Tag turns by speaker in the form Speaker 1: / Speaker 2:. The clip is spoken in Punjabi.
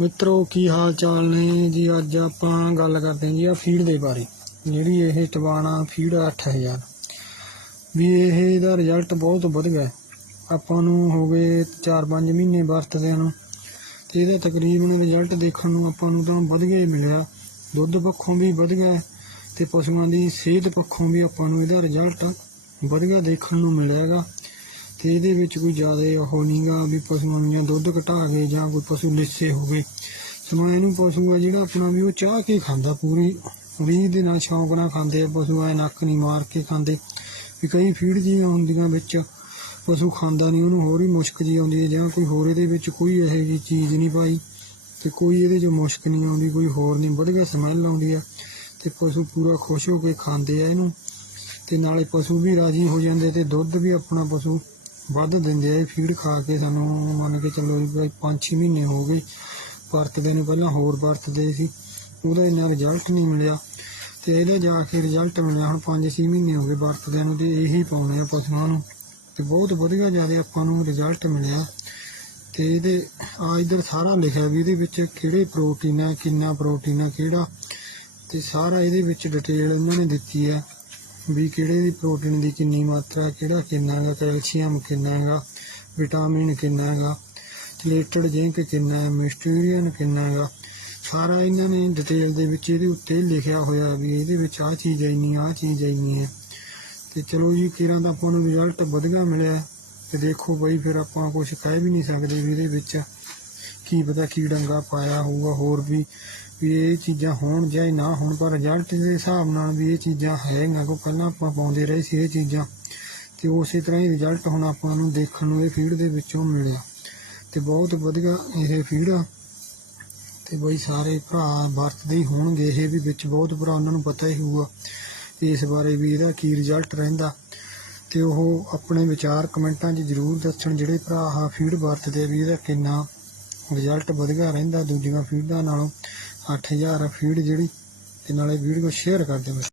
Speaker 1: ਮਿੱਤਰੋ, ਕੀ ਹਾਲ ਚਾਲ ਨੇ? ਜੀ, ਅੱਜ ਆਪਾਂ ਗੱਲ ਕਰਦੇ ਹਾਂ ਜੀ ਆ ਫੀਡ ਦੇ ਬਾਰੇ, ਜਿਹੜੀ ਇਹ ਟਵਾਣਾ ਫੀਡ 8000 ਵੀ ਇਹ ਦਾ ਰਿਜ਼ਲਟ ਬਹੁਤ ਵਧੀਆ ਗਿਆ ਆਪਾਂ ਨੂੰ ਹੋ ਗਏ 4-5 ਮਹੀਨੇ ਵਰਤਦਿਆਂ ਨੂੰ, ਤੇ ਇਹਦਾ ਤਕਰੀਬਨ ਰਿਜ਼ਲਟ ਦੇਖਣ ਨੂੰ ਆਪਾਂ ਨੂੰ ਤਾਂ ਵਧੀਆ ਹੀ ਮਿਲਿਆ। ਦੁੱਧ ਪੱਖੋਂ ਵੀ ਵਧੀਆ ਹੈ, ਤੇ ਪਸ਼ੂਆਂ ਦੀ ਸਿਹਤ ਪੱਖੋਂ ਵੀ ਆਪਾਂ ਨੂੰ ਇਹਦਾ ਰਿਜ਼ਲਟ ਵਧੀਆ ਦੇਖਣ ਨੂੰ ਮਿਲਿਆਗਾ ਤੇ ਇਹਦੇ ਵਿੱਚ ਕੋਈ ਜ਼ਿਆਦਾ ਉਹ ਨਹੀਂਗਾ ਵੀ ਪਸ਼ੂਆਂ ਨੂੰ ਜਾਂ ਦੁੱਧ ਘਟਾ ਗਏ ਜਾਂ ਕੋਈ ਪਸ਼ੂ ਲਿੱਸੇ ਹੋ ਗਏ ਸਮਾਂ ਇਹਨੂੰ ਪਸ਼ੂ ਆ ਜਿਹੜਾ ਆਪਣਾ ਵੀ ਉਹ ਚਾਹ ਕੇ ਖਾਂਦਾ, ਪੂਰੀ ਰੀਝ ਦੇ ਨਾਲ ਸ਼ੌਂਕ ਨਾਲ ਖਾਂਦੇ ਆ, ਪਸ਼ੂ ਐ ਨੱਕ ਨਹੀਂ ਮਾਰ ਕੇ ਖਾਂਦੇ। ਵੀ ਕਈ ਫੀਡ ਜੀਆਂ ਹੁੰਦੀਆਂ ਵਿੱਚ ਪਸ਼ੂ ਖਾਂਦਾ ਨਹੀਂ ਉਹਨੂੰ ਹੋਰ ਹੀ ਮੁਸ਼ਕ ਜੀ ਆਉਂਦੀ ਹੈ ਜਾਂ ਕੋਈ ਹੋਰ ਇਹਦੇ ਵਿੱਚ ਕੋਈ ਇਹੋ ਜਿਹੀ ਚੀਜ਼ ਨਹੀਂ ਪਾਈ ਤੇ ਕੋਈ ਇਹਦੇ 'ਚ ਮੁਸ਼ਕ ਨਹੀਂ ਆਉਂਦੀ, ਕੋਈ ਹੋਰ ਨਹੀਂ ਵਧੀਆ ਸਮੈਲ ਆਉਂਦੀ ਆ ਤੇ ਪਸ਼ੂ ਪੂਰਾ ਖੁਸ਼ ਹੋ ਕੇ ਖਾਂਦੇ ਆ ਇਹਨੂੰ ਤੇ ਨਾਲੇ ਪਸ਼ੂ ਵੀ ਰਾਜੀ ਹੋ ਜਾਂਦੇ ਤੇ ਦੁੱਧ ਵੀ ਆਪਣਾ ਪਸ਼ੂ ਵੱਧ ਦਿੰਦੇ ਆ, ਇਹ ਫੀਡ ਖਾ ਕੇ ਸਾਨੂੰ ਮੰਨ ਕੇ ਚੱਲੋ ਵੀ ਭਾਈ 5-6 ਮਹੀਨੇ ਹੋ ਗਏ, ਵਰਤਦੇ ਨੇ ਪਹਿਲਾਂ ਹੋਰ ਵਰਤਦੇ ਸੀ, ਉਹਦਾ ਇੰਨਾ ਰਿਜ਼ਲਟ ਨਹੀਂ ਮਿਲਿਆ। ਤੇ ਇਹਦੇ ਜਾ ਕੇ ਰਿਜ਼ਲਟ ਮਿਲਿਆ, ਹੁਣ 5-6 ਮਹੀਨੇ ਹੋ ਗਏ ਵਰਤਦੇ ਨੂੰ ਤੇ ਇਹੀ ਪਾਉਣੇ ਆ ਪਸ਼ੂਆਂ ਨੂੰ। ਤੇ ਬਹੁਤ ਵਧੀਆ ਜ਼ਿਆਦਾ ਆਪਾਂ ਨੂੰ ਰਿਜ਼ਲਟ ਮਿਲਿਆ। ਤੇ ਇਹਦੇ, ਆ ਇਧਰ ਸਾਰਾ ਲਿਖਿਆ ਵੀ ਇਹਦੇ ਵਿੱਚ ਕਿਹੜੇ ਪ੍ਰੋਟੀਨ ਹੈ ਕਿੰਨਾ ਪ੍ਰੋਟੀਨ ਹੈ ਕਿਹੜਾ। ਤੇ ਸਾਰਾ ਇਹਦੇ ਵਿੱਚ ਡਿਟੇਲ ਇਹਨਾਂ ਨੇ ਦਿੱਤੀ ਹੈ ਵੀ ਕਿਹੜੇ ਦੀ ਪ੍ਰੋਟੀਨ ਦੀ ਕਿੰਨੀ ਮਾਤਰਾ, ਕਿਹੜਾ ਕਿੰਨਾ ਹੈਗਾ, ਕੈਲਸ਼ੀਅਮ ਕਿੰਨਾ ਹੈਗਾ ਵਿਟਾਮਿਨ ਕਿੰਨਾ ਹੈਗਾ ਚਲੇਟਡ ਜ਼ਿੰਕ ਕਿੰਨਾ ਹੈ ਮਿਸਟਰੀਅਨ ਕਿੰਨਾ ਹੈਗਾ, ਸਾਰਾ ਇਹਨਾਂ ਨੇ ਡਿਟੇਲ ਦੇ ਵਿੱਚ ਇਹਦੇ ਉੱਤੇ ਲਿਖਿਆ ਹੋਇਆ ਵੀ ਇਹਦੇ ਵਿੱਚ ਆਹ ਚੀਜ਼ ਇੰਨੀ, ਆਹ ਚੀਜ਼ ਇੰਨੀ ਹੈ। ਤੇ ਚਲੋ ਜੀ, ਕਿਰਾਂ ਦਾ ਆਪਾਂ ਨੂੰ ਰਿਜ਼ਲਟ ਵਧੀਆ ਮਿਲਿਆ, ਤੇ ਦੇਖੋ ਬਈ ਫਿਰ ਆਪਾਂ ਕੁਝ ਕਹਿ ਵੀ ਨਹੀਂ ਸਕਦੇ ਵੀ ਇਹਦੇ ਵਿੱਚ। ਕੀ ਪਤਾ ਕੀ ਡੰਗਾ ਪਾਇਆ ਹੋਊਗਾ, ਹੋਰ ਵੀ ਵੀ ਇਹ ਚੀਜ਼ਾਂ ਹੋਣ ਜਾਂ ਨਾ ਹੋਣ, ਪਰ ਰਿਜ਼ਲਟ ਦੇ ਹਿਸਾਬ ਨਾਲ ਵੀ ਇਹ ਚੀਜ਼ਾਂ ਹੈਗੀਆਂ ਕੋ ਪਹਿਲਾਂ ਆਪਾਂ ਪਾਉਂਦੇ ਰਹੇ ਸੀ ਇਹ ਚੀਜ਼ਾਂ। ਤੇ ਉਸੇ ਤਰ੍ਹਾਂ ਹੀ ਰਿਜ਼ਲਟ ਹੁਣ ਆਪਾਂ ਨੂੰ ਦੇਖਣ ਨੂੰ ਇਹ ਫੀਲਡ ਦੇ ਵਿੱਚੋਂ ਮਿਲਿਆ। ਤੇ ਬਹੁਤ ਵਧੀਆ ਇਹ ਫੀਲਡ ਆ। ਤੇ ਬਈ ਸਾਰੇ ਭਰਾ ਵਰਤਦੇ ਹੀ ਹੋਣਗੇ, ਇਹ ਵੀ ਵਿੱਚ ਬਹੁਤ ਭਰਾ ਉਹਨਾਂ ਨੂੰ ਪਤਾ ਹੀ ਹੋਊਗਾ ਇਸ ਬਾਰੇ ਵੀ ਇਹਦਾ ਕੀ ਰਿਜ਼ਲਟ ਰਹਿੰਦਾ। ਤੇ ਉਹ ਆਪਣੇ ਵਿਚਾਰ ਕਮੈਂਟਾਂ 'ਚ ਜ਼ਰੂਰ ਦੱਸਣ, ਜਿਹੜੇ ਭਰਾ ਆ ਫੀਡ ਵਰਤਦੇ ਆ ਵੀ ਇਹਦਾ ਕਿੰਨਾ ਰਿਜ਼ਲਟ ਵਧੀਆ ਰਹਿੰਦਾ, ਦੂਜੀਆਂ ਫੀਡਾਂ ਨਾਲੋਂ 8000 ਆ ਫੀਡ ਜਿਹੜੀ, ਤੇ ਨਾਲੇ ਵੀਡੀਓ ਸ਼ੇਅਰ ਕਰ ਦਿਓ।